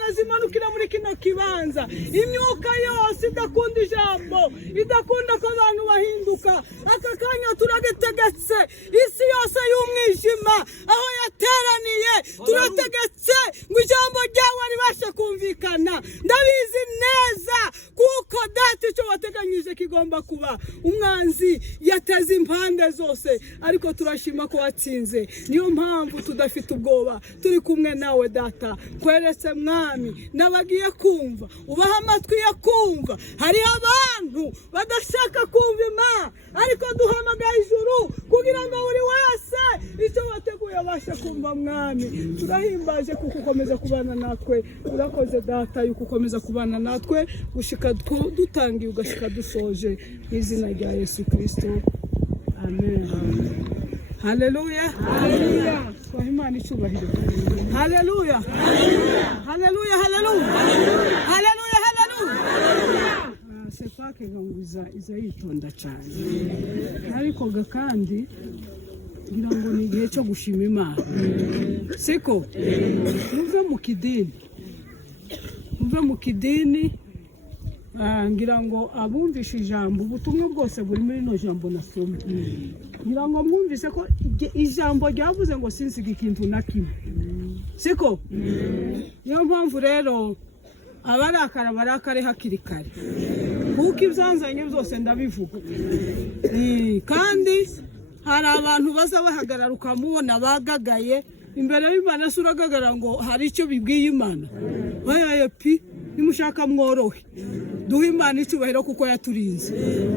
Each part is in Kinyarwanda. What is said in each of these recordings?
y'Imana zimanukira muri kino kibanza. Imyuka yose idakunda ijambo, idakunda ko abantu bahinduka, aka kanya turagetegetse isi yose y'umwijima aho yateraniye, turategetse ngo ijambo ryawe ribashe kumvikana. Ndabizi neza kuko data icyo wateganyije kigomba kuba. Umwanzi yateze impande zose, ariko turashima ko watsinze. Niyo mpamvu tudafite ubwoba, turi kumwe nawe data. Kweretse mwami nabagiye kumva, ubaha amatwi yo kumva. Hariho abantu badashaka kumva Imana, ariko duhamagaye ijuru kugira ngo buri wese icyo wateguye abashe kumva. Mwami turahimbaje kuko ukomeza kubana natwe. Urakoze data yuko ukomeza kubana natwe gushika dutangiye ugashika dusoje, mu izina rya Yesu Kristo, amen. Haleluya, haleluya. Kwa Imana icyubahiro. Haleluya, haleluya, haleluya, haleluya, haleluya. Sepake nganguza iza yitonda cyane, ariko kandi ngira ngo ni igihe cyo gushima Imana. Siko muve mu kidini, ngira ngo abumvishe ijambo, ubutumwa bwose buri muri no jambo nasomye. Ngira ngo mwumvise ko ijambo ryavuze ngo sinsiga ikintu na kimwe. Siko niyo mpamvu rero abarakare hakiri kare, kuko ibyanzanye byose ndabivuga. Kandi hari abantu baza bahagarara ukamubona bagagaye imbere y'Imana, suragagara ngo hari icyo bibwiye Imana. Oya pi, nimushaka mworohe, duhe Imana icyubahiro kuko yaturinze.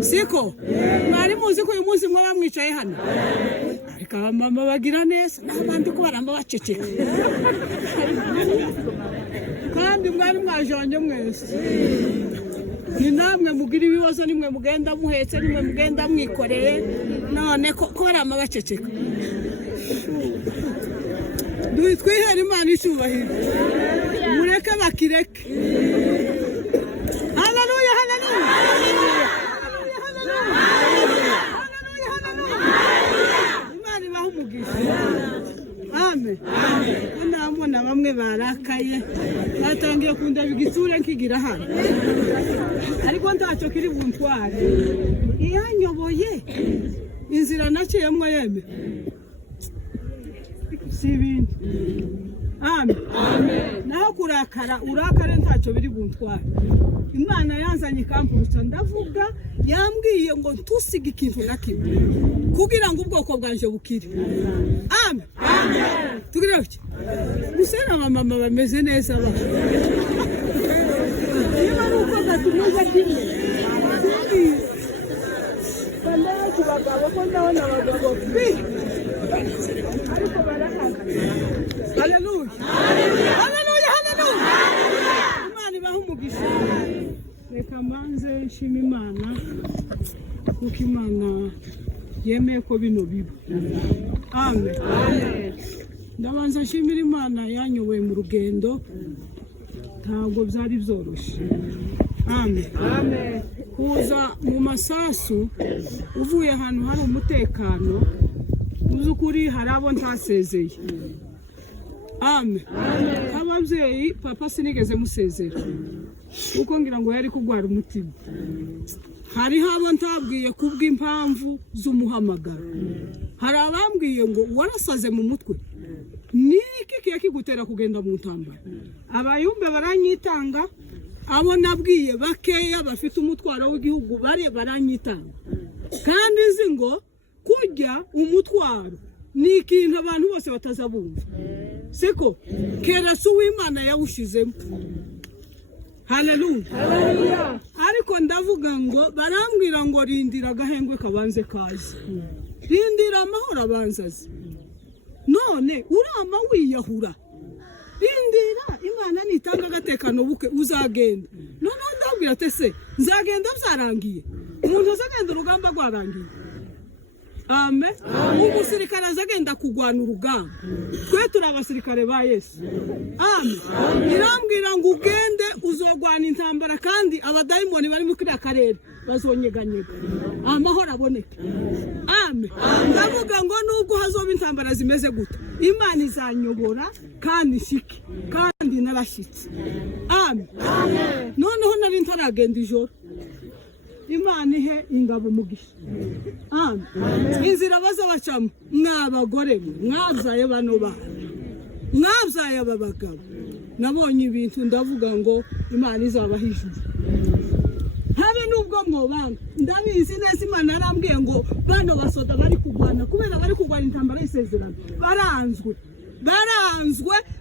Siko mwari muzi ko uyu munsi mwaba mwicaye hano, ariko abamama bagira neza n'abandi ko baramba baceceka, kandi mwari mwajanye mwese. Ni namwe mugira ibibazo, nimwe mugenda muhetse, nimwe mugenda mwikoreye, none ko baramba baceceka. Twihera Imana icyubahiro, mureke bakireke. Haleluya, haleluya, haleluya, haleluya. Imana ibahe umugisha. Amen. Ndabona bamwe barakaye, batangiye kundaba igitsure nkigira hano, ariko ntacyo kiri buntware. Iyanyoboye inzira naciyemwo yeme si ibintu. Amen. Naho kurakara urakare ntacyo biri buntware. Imana yanzanye ikampurutsa, ndavuga yambwiye ngo ntusige ikintu na kimwe kugira ngo ubwoko bwanje bukire. Amen. Tugire iki? Musena mama bameze neza ba. Niba nuko gatumaze kimwe. Banda kubagabo ko ndabona abagabo bi. Ariko barahanga. Haleluya. Haleluya, haleluya. Imana ibahe umugisha. Reka manze nshima Imana kuko Imana yemeye ko bino biba. Amen. Ndabanza nshimira Imana yanyoboye mu rugendo, ntabwo byari byoroshye. Amen. Kuza mu masasu uvuye ahantu hari umutekano, uzukuri hari abo ntasezeye. Amen. Ababyeyi papa sinigeze musezera kuko ngira ngo yari kugwara umutima. Hariho abo ntabwiye kubw'impamvu z'umuhamagaro. Hari abambwiye ngo warasaze mu mutwe, niki kiye kigutera kugenda mu ntambara. Abayumbe baranyitanga, abo nabwiye bakeya bafite umutwaro w'igihugu baranyitanga. Kandi nzi ngo kujya umutwaro ni ikintu abantu bose batazabumva. Siko keretse uw'Imana yawushizemo. Haleluya. Ariko ndavuga ngo barambwira ngo rindira agahengwe kabanze kazi, rindira amahoro abanzazi. None urama wiyahura, rindira Imana nitanga agatekano buke uzagenda. None ndabwira ate se nzagenda byarangiye? Umuntu azagenda urugamba rwarangiye. Amen. Umusirikare azagenda kugwana urugamba, twe turi abasirikare ba Yesu. Amen. Irambwira ngo ugende uzogwana intambara kandi abadayimoni bari muri akarere bazonyeganyega amahoro aboneke. Amen. Ndavuga ngo nubwo hazoba intambara zimeze guta, Imana izanyobora kandi nshike kandi narashitse. Amen. Noneho nari ntaragenda ijoro, Imana ihe ingabo mugisha. Amen. Inzira bazabacamo mwabagore mwabyaye bano bana, mwabyaye aba bagabo, nabonye ibintu ndavuga ngo Imana izabaha ijuru. Habe nubwo mwobanga, ndabizi neza Imana yarambwiye ngo bano basoda bari kurwana, kubera bari kurwana intambara y'isezerano,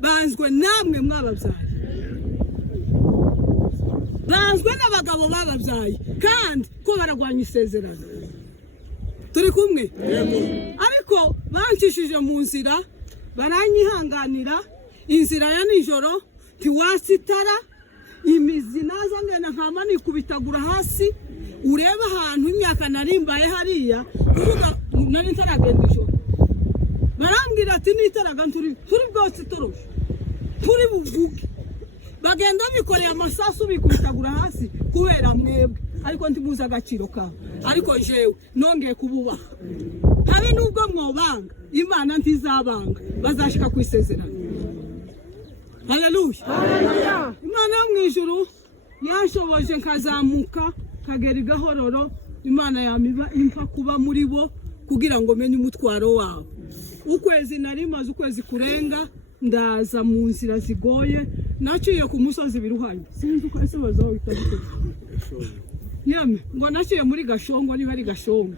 banzwe namwe mwababyaye, banzwe n'abagabo bababyaye kandi ko baragwanya isezerano. Turi kumwe? Ariko bancishije mu nzira, baranyihanganira, inzira ya nijoro ntiwasitara, imizi naza ngena nkama nikubitagura hasi, ureba ahantu imyaka narimbaye hariya, kuvuga nari ntaragenda ijoro. Barambwira ati nitaraga turi bwose toroshe, turi buvuge. Bagenda bikoreye amasasu bikubitagura hasi kubera mwebwe, ariko ndimuza agaciro kawe. Ariko jewe nongeye kububaha. Habe nubwo mwobanga, Imana ntizabanga, bazashika ku isezerano. Haleluya. Imana yo mwijuru yashoboje nkazamuka kagera igahororo. Imana yamiba impa kuba muri bo kugira ngo menye umutwaro wawe. Ukwezi narimaze ukwezi kurenga, ndaza mu nzira zigoye, naciye ku musozi biruhanye. Sinzi uko ese bazaho bitandukanye. Yeme ngo naciye muri Gashongo, niba ari Gashongo.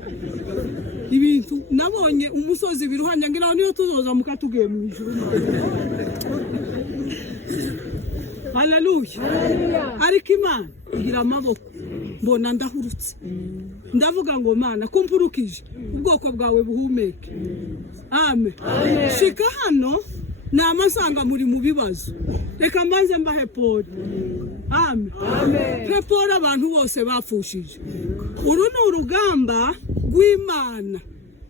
Ibintu nabonye umusozi biruhanye, ngira niyo tuzoza mukatugiye mu ijuru. Haleluya. Ariko Imana igira amaboko, mbona ndahurutse. Ndavuga ngo Mana kumpurukije ubwoko bwawe buhumeke. Amen. Shika hano namasanga muri mu bibazo, reka mbanze mbahe Paul. Amen. Paul abantu bose bapfushije. Uru ni urugamba rw'Imana,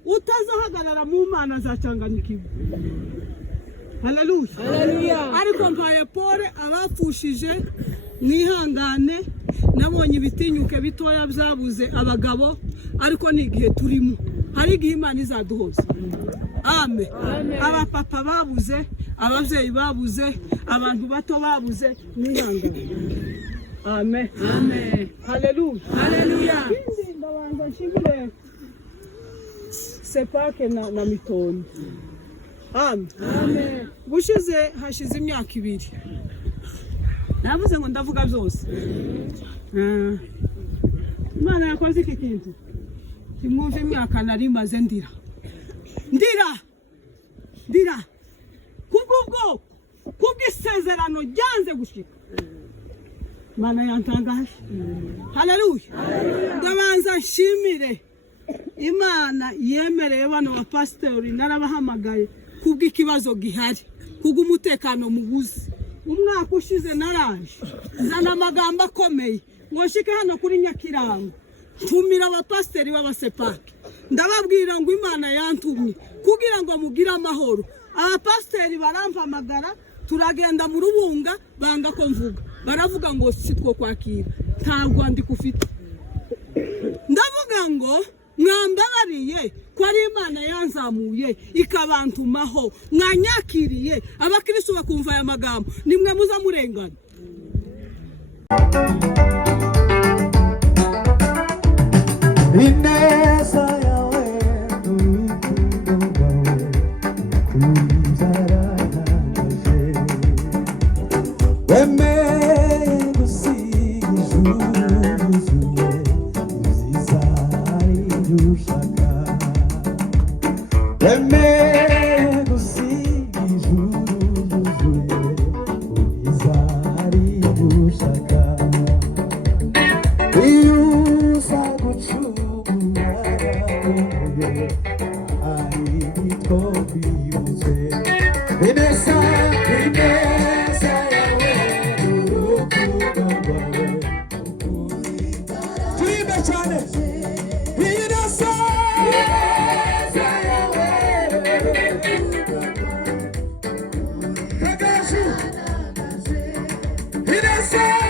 utazahagarara mu Mana azacanganyikirwa. Haleluya. Ariko mpaye Paul abapfushije mwihangane. Nabonye ibitinyuke bitoya byabuze abagabo, ariko ni igihe turimo, hari igihe Imana izaduhoza. Amen. Abapapa babuze, abavyeyi babuze, abantu bato babuze, mwihangane. Amen. Haleluya. Ndabanza nshimire Sepake na Mitoni. Amen. Bushize hashize imyaka 2. Navuze ngo ndavuga byose. Imana yakoze iki kintu. Kimwumva imyaka narimaze ndira. Kubwo kubwisezerano ryanze gushika. Imana yantangaje. Haleluya. Ndabanza nshimire Imana yemereye bano ba pastori narabahamagaye kubw'ikibazo gihari, kubw'umutekano mubuze. Umwaka ushize naraje zana amagambo akomeye ngo nshike hano kuri Nyakirango, tumira abapasiteri b'abasepake, ndababwira ngo Imana yantumye kugira ngo mugire amahoro. Abapasiteri barampamagara, turagenda mu Rubunga, banga ko mvuga, baravuga ngo sitwo kwakira, nta rwandiko ufite. Ndavuga ngo mwambabariye ko ari Imana yanzamuye ikabantumaho, mwanyakiriye abakristo bakumva aya magambo, nimwe muza murengana. Ineza yawe urukundo rwawe kunzaragaje, wemeye gusiga ijuru ryuzuye nziza irushaka, wemeye gusiga ijuru ryuzuye nziza irushaka. Say